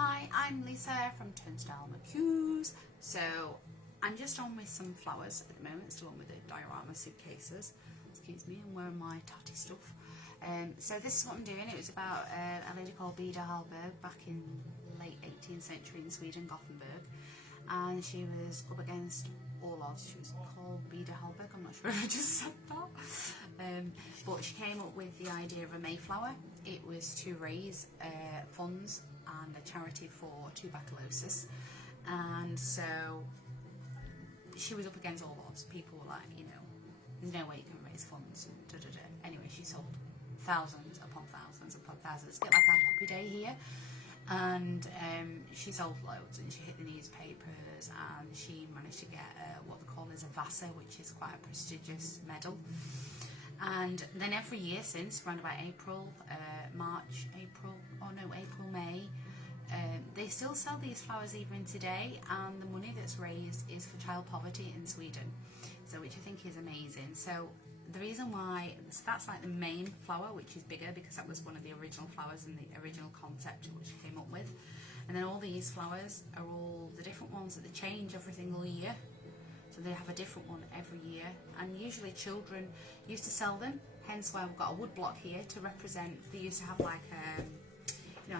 Hi, I'm Lisa from Turnstyle Mcqs. So I'm just on with some flowers at the moment, still on with the diorama suitcases. Excuse me, I'm wearing my tatty stuff. So this is what I'm doing. It was about a lady called Beda Hallberg back in late 18th century in Sweden, Gothenburg. And she was up against all odds. She was called Beda Hallberg, I'm not sure if I just said that. But she came up with the idea of a Mayflower. It was to raise funds and a charity for tuberculosis. And so she was up against all odds. People were like, you know, there's no way you can raise funds. Anyway, she sold thousands upon thousands upon thousands. It's a bit like our Poppy Day here. And she sold loads and she hit the newspapers and she managed to get what they call as a Vasa, which is quite a prestigious medal. And then every year since, around about April, May, they still sell these flowers even today, and the money that's raised is for child poverty in Sweden, so which I think is amazing. So the reason why, so that's like the main flower, which is bigger because that was one of the original flowers and the original concept which she came up with. And then all these flowers are all the different ones that they change every single year. So they have a different one every year, and usually children used to sell them, hence why we've got a wood block here to represent. They used to have like a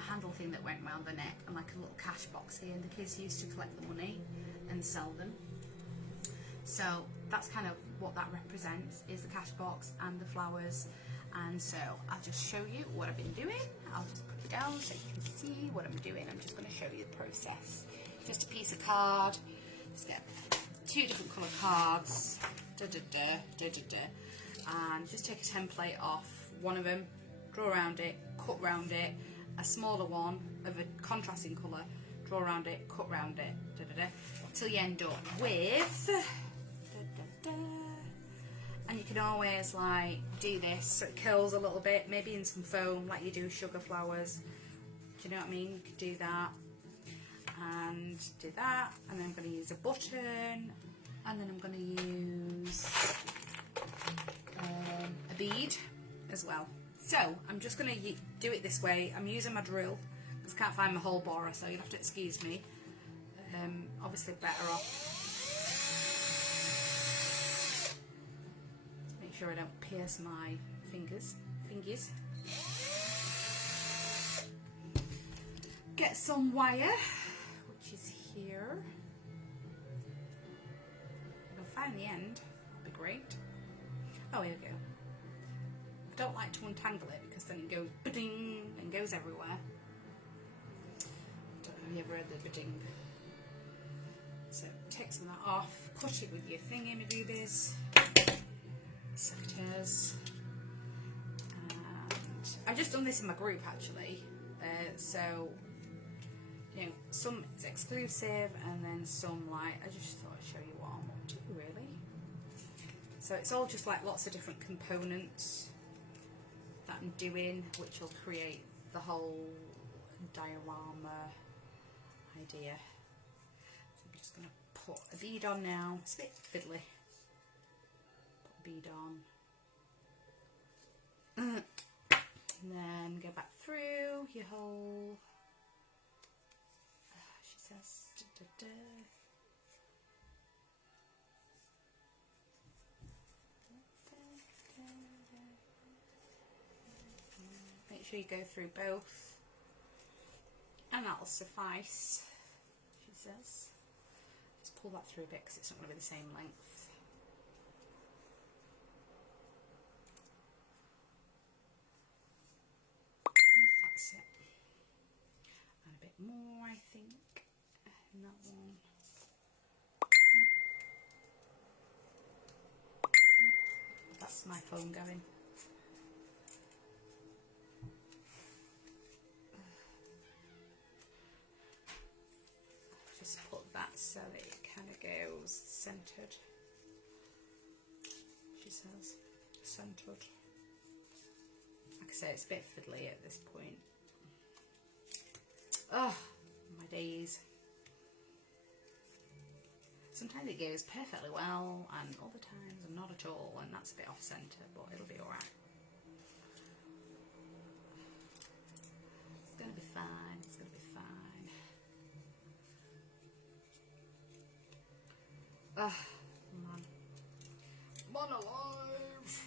handle thing that went around the neck and like a little cash box here, and the kids used to collect the money and sell them. So that's kind of what that represents, is the cash box and the flowers. And so I'll just show you what I've been doing. I'll just put it down so you can see what I'm doing. I'm just going to show you the process. Just a piece of card. Just get 2 different colour cards. And just take a template off one of them, draw around it, cut around it. A smaller one of a contrasting colour, draw around it, cut around it, until you end up with, and you can always like do this so it curls a little bit, maybe in some foam like you do sugar flowers. Do you know what I mean? You could do that and do that, and then I'm going to use a button, and then I'm going to use a bead as well. So I'm just going to do it this way. I'm using my drill because I can't find my hole borer, so you'll have to excuse me. Obviously better off. Make sure I don't pierce my fingers. Get some wire, which is here. If I find the end, that'll be great. Oh, here we go. I don't like to untangle it because then it goes ba-ding and goes everywhere. Don't know if you ever heard the ba-ding. So take some of that off, cut it with your thingy-majoobies, secateurs. And I've just done this in my group actually. So, you know, some it's exclusive and then some like, I just thought I'd show you what I'm up to really. So it's all just like lots of different components that I'm doing, which will create the whole diorama idea. So I'm just going to put a bead on now. It's a bit fiddly. Put a bead on. And then go back through your whole, she says, make sure you go through both, and that'll suffice, she says. Just pull that through a bit because it's not going to be the same length. That's it. And a bit more, I think, in that one. That's my phone going. Just put that so that it kind of goes centred. She says, centred. Like I say, it's a bit fiddly at this point. Oh, my days. Sometimes it goes perfectly well, and other times not at all, and that's a bit off centre, but it'll be alright. It's going to be fine, it's going to be fine. Man. Man alive.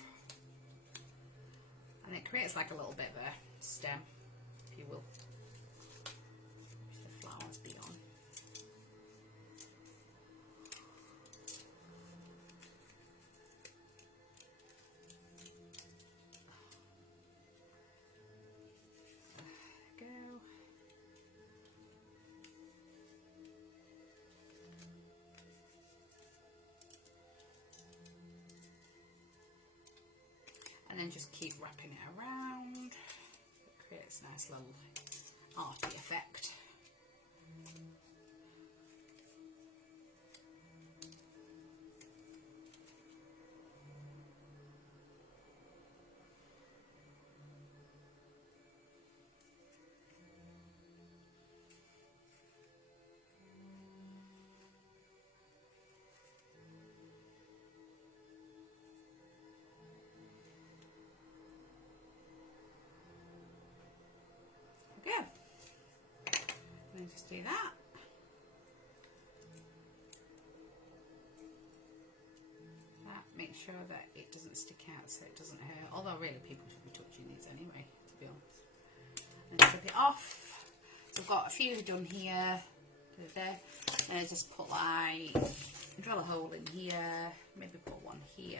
And it creates like a little bit of a stem, if you will. Which the flowers be on. There we go. And then just keep wrapping it around. It creates a nice little arty effect. Okay, and just do that. Make sure that it doesn't stick out so it doesn't hurt. Although really people should be touching these anyway, to be honest. And strip it off. So I've got a few done here. There. And I just put like, drill a hole in here. Maybe put one here.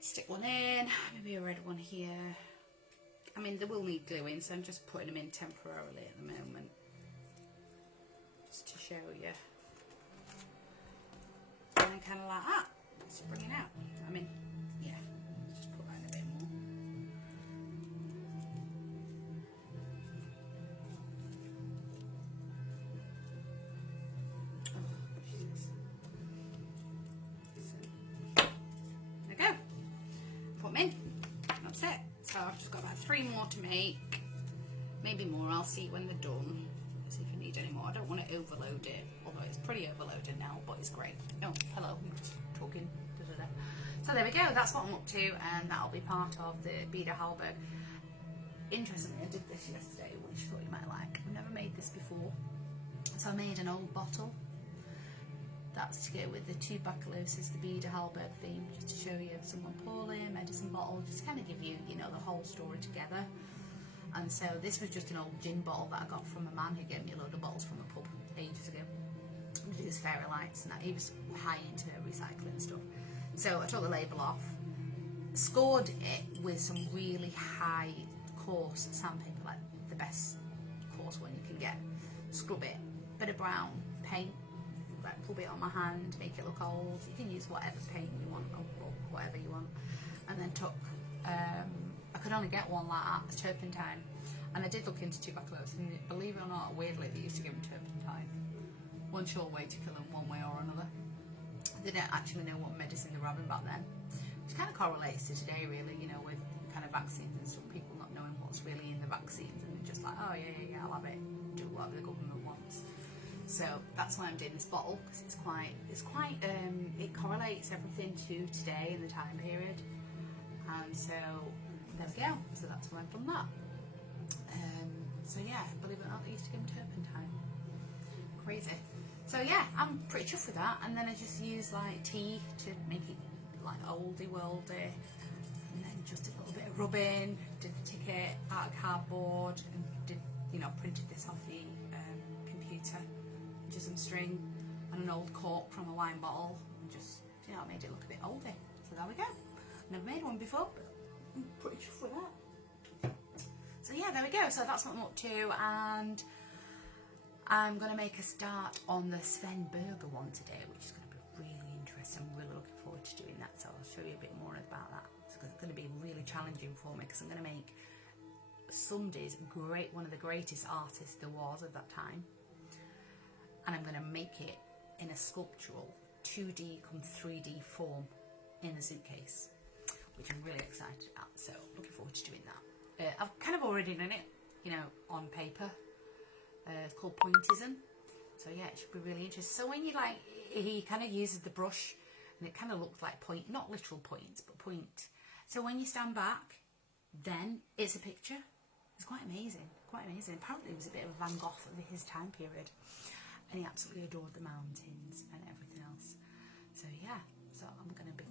Stick one in. Maybe a red one here. I mean, they will need gluing, so I'm just putting them in temporarily at the moment. To show you, and then kind of like that, just bring it out. I mean, yeah, just put that in a bit more. Oh, Jesus. So, there we go. Put them in. That's it. So I've just got about 3 more to make. Maybe more. I'll see when they're done. See if I need any more. I don't want to overload it, although it's pretty overloaded now, but it's great. Oh, hello, I'm just talking. So there we go, that's what I'm up to, and that'll be part of the Beda Hallberg. Interestingly, I did this yesterday, which I thought you might like. I've never made this before. So I made an old bottle. That's to go with the tuberculosis, the Beda Hallberg theme, just to show you someone poorly, a medicine bottle, just kind of give you, you know, the whole story together. And so this was just an old gin bottle that I got from a man who gave me a load of bottles from a pub ages ago. He was fairy lights and that. He was high into recycling and stuff. So I took the label off, scored it with some really high coarse sandpaper, like the best coarse one you can get. Scrub it, bit of brown paint, like rub it on my hand, make it look old. You can use whatever paint you want or whatever you want. And then took I could only get one like that, turpentine, and I did look into tuberculosis, and believe it or not, weirdly they used to give them turpentine. One sure way to kill them, one way or another. They didn't actually know what medicine they were having back then, which kind of correlates to today really, you know, with kind of vaccines and stuff, people not knowing what's really in the vaccines, and just like, oh yeah, I'll have it, do whatever the government wants. So that's why I'm doing this bottle, because it correlates everything to today in the time period. And so there we go, so that's why I've done that. So yeah, believe it or not, they used to give them turpentine. Crazy. So yeah, I'm pretty chuffed with that. And then I just use like tea to make it like oldie worldy. And then just a little bit of rubbing, did the ticket out of cardboard, and did, you know, printed this off the computer. Just some string and an old cork from a wine bottle, and just, you know, made it look a bit oldie. So there we go. Never made one before, but I'm pretty chuffed with that. So yeah, there we go. So that's what I'm up to, and I'm going to make a start on the Sven Burger one today, which is going to be really interesting. I'm really looking forward to doing that, so I'll show you a bit more about that. It's going to be really challenging for me, because I'm going to make somebody's one of the greatest artists there was at that time, and I'm going to make it in a sculptural 2D come 3D form in a suitcase, which I'm really excited about, so looking forward to doing that. I've kind of already done it, you know, on paper. It's called pointism, so yeah, it should be really interesting. So when you like, he kind of uses the brush, and it kind of looks like point, not literal points, but point. So when you stand back, then it's a picture. It's quite amazing, quite amazing. Apparently he was a bit of a Van Gogh of his time period, and he absolutely adored the mountains and everything else. So yeah, so I'm going to be